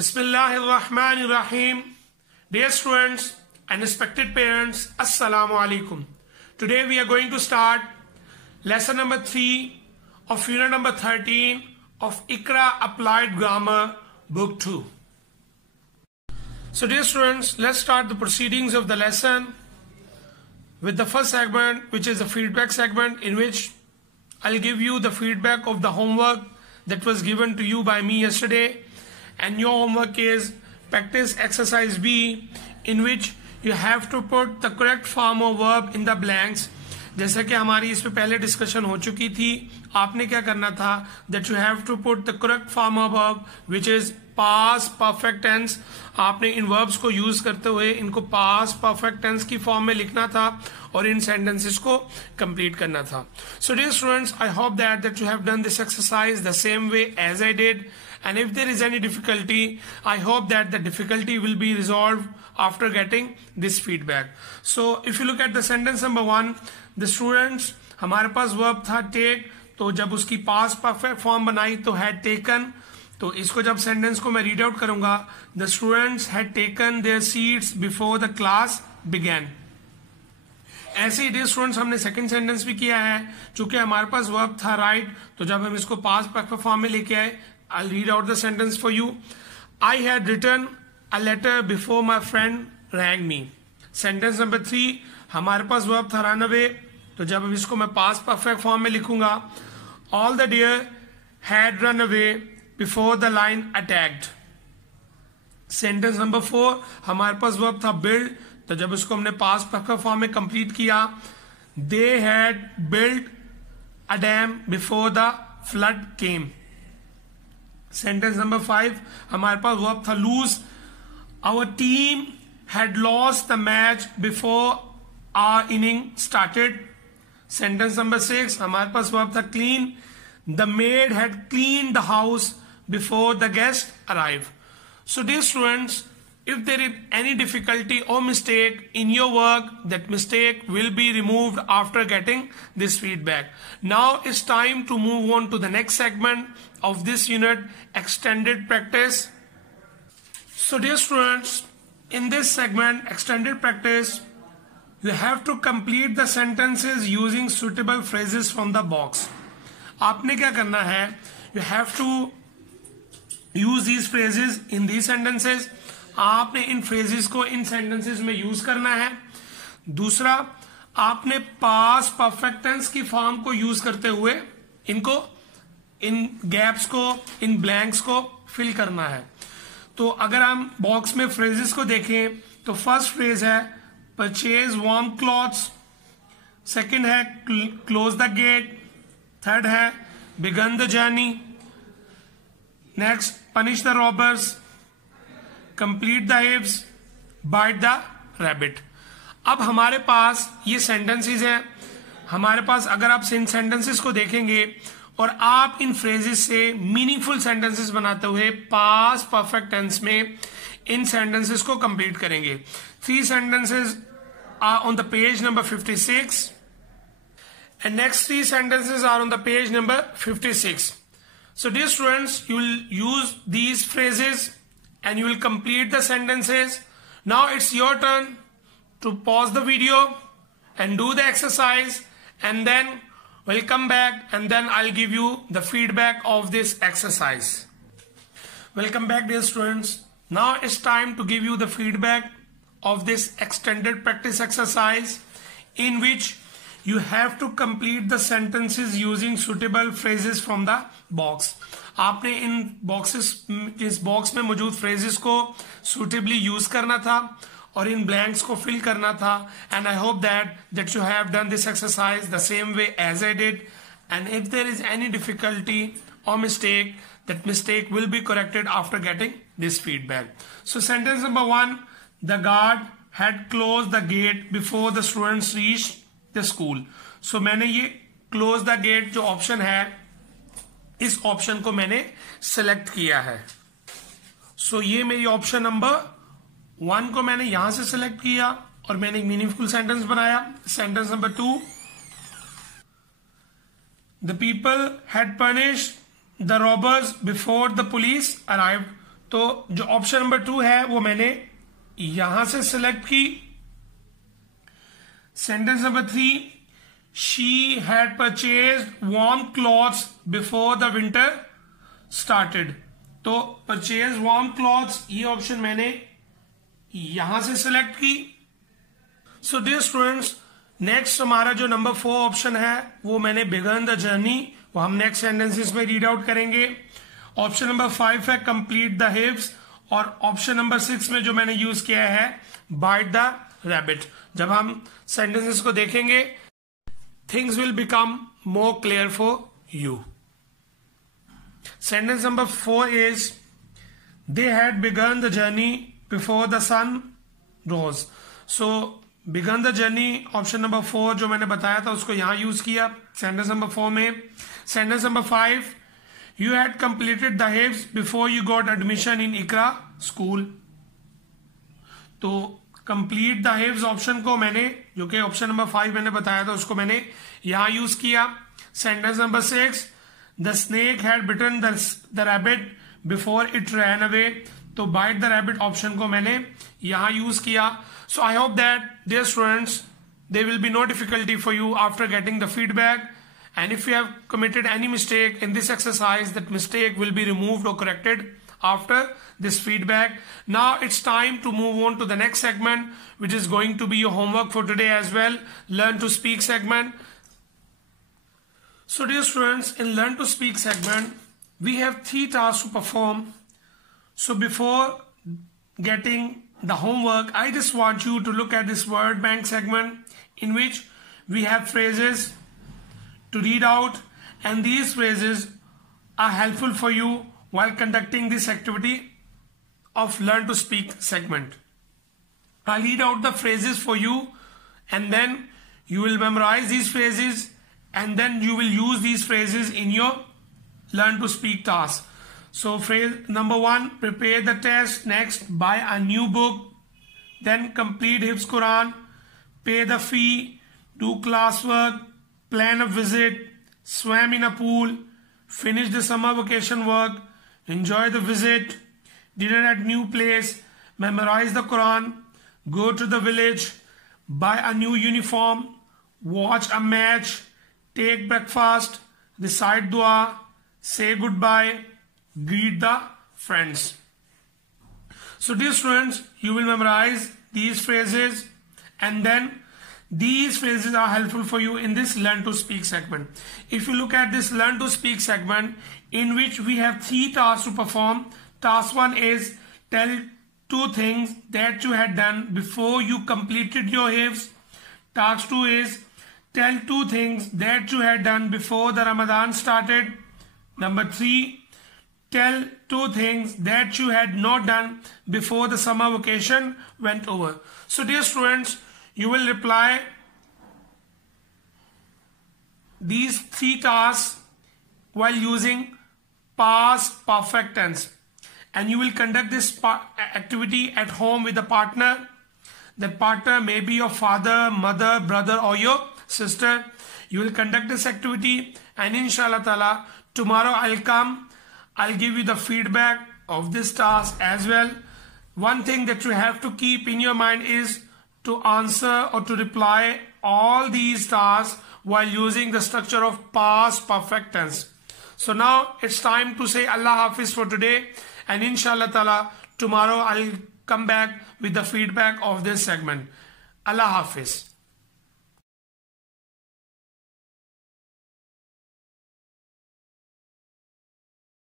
Bismillahirrahmanirrahim. Dear students and respected parents, Assalamu alaikum. Today we are going to start lesson number 3 of unit number 13 of Iqra Applied Grammar Book 2. So dear students, let's start the proceedings of the lesson with the first segment, which is the feedback segment, in which I'll give you the feedback of the homework that was given to you by me yesterday. And your homework is practice exercise B, in which you have to put the correct form of verb in the blanks. जैसा कि हमारी इस पे पहले discussion हो चुकी थी, आपने क्या करना था, that you have to put the correct form of verb which is past perfect tense. आपने इन verbs को यूज करते हुए इनको past perfect tense की फॉर्म में लिखना था और इन sentences को complete करना था. So dear students, I hope that you have done this exercise the same way as I did. And if there is any difficulty, I hope that the difficulty will be resolved after getting this feedback. So if you look at the sentence number 1, the students, हमारे पास verb था take, तो जब उसकी past perfect form बनाई तो had taken. तो इसको जब sentence को मैं read out करूंगा, the students had taken their seats before the class began. ऐसे ही स्टूडेंट्स हमने सेकंड सेंटेंस भी किया है, चूंकि हमारे पास वर्ब था राइट, तो जब हम इसको पास्ट परफेक्ट फॉर्म में लेके आए, I'll read out the sentence for you. I had written a letter before my friend rang me. Sentence number 3, हमारे पास verb था run away, तो जब अब इसको मैं past perfect form में लिखूंगा, all the deer had run away before the lion attacked. Sentence number 4, हमारे पास verb था build, तो जब इसको हमने past perfect form में complete किया, they had built a dam before the flood came. Sentence number 5, हमारे पास verb था lose. Our team had lost the match before our inning started. Sentence number 6, हमारे पास verb था clean. The maid had cleaned the house before the guest arrived. So dear students, if there is any difficulty or mistake in your work, that mistake will be removed after getting this feedback. Now it's time to move on to the next segment of this unit, extended practice. So dear students, in this segment, extended practice, you have to complete the sentences using suitable phrases from the box. आपने क्या करना है, you have to use these phrases in these sentences. आपने इन phrases को इन sentences में use करना है. दूसरा, आपने past perfect tense की form को use करते हुए इनको, इन गैप्स को, इन ब्लैंक्स को फिल करना है. तो अगर हम बॉक्स में फ्रेजेस को देखें, तो फर्स्ट फ्रेज है परचेज वार्म क्लॉथ्स, सेकंड है क्लोज द गेट, थर्ड है begin the journey, next punish the robbers, complete the hips, bite the rabbit. अब हमारे पास ये सेंटेंसेस हैं. हमारे पास अगर आप इन सेंटेंसेस को देखेंगे और आप इन फ्रेजेस से मीनिंगफुल सेंटेंसेस बनाते हुए पास्ट परफेक्ट टेंस में इन सेंटेंसेस को कंप्लीट करेंगे. 3 sentences are on the page number 56 and next 3 sentences are on the page number 56. So dear students, you will use these phrases and you will complete the sentences. Now it's your turn to pause the video and do the exercise, and then we'll come back and then I'll give you the feedback of this exercise. Welcome back dear students. Now it's time to give you the feedback of this extended practice exercise, in which you have to complete the sentences using suitable phrases from the box. आपने इस box में मौजूद phrases को suitably use करना था और इन blanks को fill करना था. And I hope that you have done this exercise the same way as I did. And if there is any difficulty or mistake, that mistake will be corrected after getting this feedback. So sentence number 1, the guard had closed the gate before the students reached the school. So मैंने ये close the gate जो option है, इस option को मैंने select किया है. So ये मेरी option number 1 को मैंने यहां से select किया और मैंने एक meaningful sentence बनाया. Sentence number 2, the people had punished the robbers before the police arrived. तो जो ऑप्शन नंबर 2 है वो मैंने यहां से सिलेक्ट की। Sentence number 3, she had purchased warm clothes before the winter started. तो परचेज वार्म क्लॉथ्स, ये ऑप्शन मैंने यहां से सिलेक्ट की। सो डियर स्टूडेंट्स, नेक्स्ट हमारा जो नंबर 4 ऑप्शन है वो मैंने बिगन द जर्नी, वो हम नेक्स्ट सेंटेंसेस में रीड आउट करेंगे। ऑप्शन नंबर 5 है कंप्लीट द हिप्स, और ऑप्शन नंबर 6 में जो मैंने यूज किया है बाइट द रैबिट। जब हम सेंटेंसेस को देखेंगे, things will become more clear for you. Sentence number 4 is, they had begun the journey before the sun rose. So begun the journey option number 4 जो मैंने बताया था उसको यहां यूज किया सेंटेंस नंबर 4 में। Sentence number 5, you had completed the hips before you got admission in Iqra school. तो complete the hips option को मैंने, जो कि ऑप्शन नंबर 5 मैंने बताया था, उसको मैंने यहां यूज किया। Sentence number 6, the snake had bitten the rabbit before it ran away. तो bite the rabbit ऑप्शन को मैंने यहां यूज किया। So I hope that dear students, there will be no difficulty for you after getting the feedback, and if you have committed any mistake in this exercise, that mistake will be removed or corrected after this feedback. Now it's time to move on to the next segment, which is going to be your homework for today as well, learn to speak segment. So dear students, in Learn to Speak segment, we have 3 tasks to perform. So before getting the homework, I just want you to look at this word bank segment, in which we have phrases to read out, and these phrases are helpful for you while conducting this activity of Learn to Speak segment. I'll read out the phrases for you, and then you will memorize these phrases, and then you will use these phrases in your Learn to Speak task. So phrase number 1, prepare the test. Next, buy a new book. Then complete Hifz Quran, pay the fee, do classwork, plan a visit, swim in a pool, finish the summer vacation work, enjoy the visit, dinner at new place, memorize the Quran, go to the village, buy a new uniform, watch a match, take breakfast, recite dua, say goodbye, greet the friends. So dear students, you will memorize these phrases, and then these phrases are helpful for you in this Learn to Speak segment. If you look at this Learn to Speak segment, in which we have 3 tasks to perform. Task 1 is tell 2 things that you had done before you completed your hifz. Task 2 is tell 2 things that you had done before the Ramadan started. Number 3, tell 2 things that you had not done before the summer vacation went over. So dear students, you will reply these 3 tasks while using past perfect tense, and you will conduct this activity at home with a partner. The partner may be your father, mother, brother, or your sister. You will conduct this activity, and inshallah ta'ala tomorrow I'll give you the feedback of this task as well. One thing that you have to keep in your mind is to answer or to reply all these tasks while using the structure of past perfect tense. So now it's time to say Allah Hafiz for today, and inshallah ta'ala tomorrow I'll come back with the feedback of this segment. Allah Hafiz.